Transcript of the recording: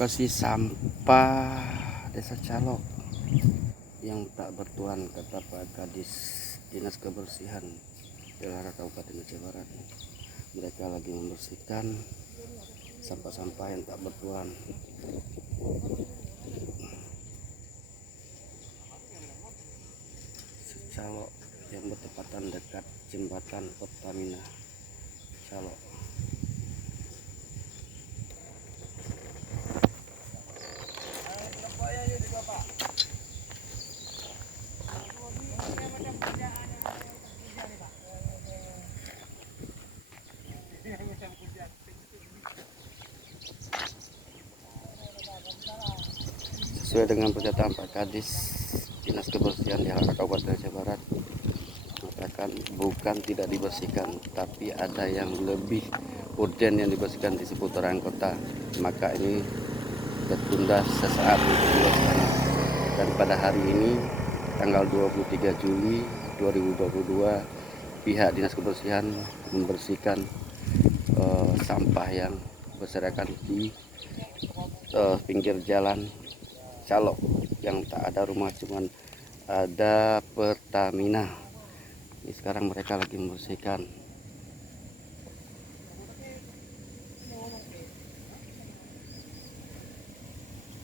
lokasi sampah Desa Calok yang tak bertuan, kata Pak Kadis Dinas Kebersihan Daerah Kabupaten Aceh Barat. Mereka lagi membersihkan sampah-sampah yang tak bertuan. Calok yang bertepatan dekat jembatan Pertamina Calok. Sesuai dengan pernyataan Pak Kadis Dinas Kebersihan Daerah Kabupaten Aceh Barat, mengatakan bukan tidak dibersihkan, tapi ada yang lebih urgen yang dibersihkan di seputaran kota, maka ini tertunda sesaat untuk dibersihkan. Dan pada hari ini tanggal 23 Juli 2022 pihak Dinas Kebersihan membersihkan sampah yang berserakan di pinggir jalan Calok yang tak ada rumah, cuman ada Pertamina. Ini sekarang mereka lagi membersihkan.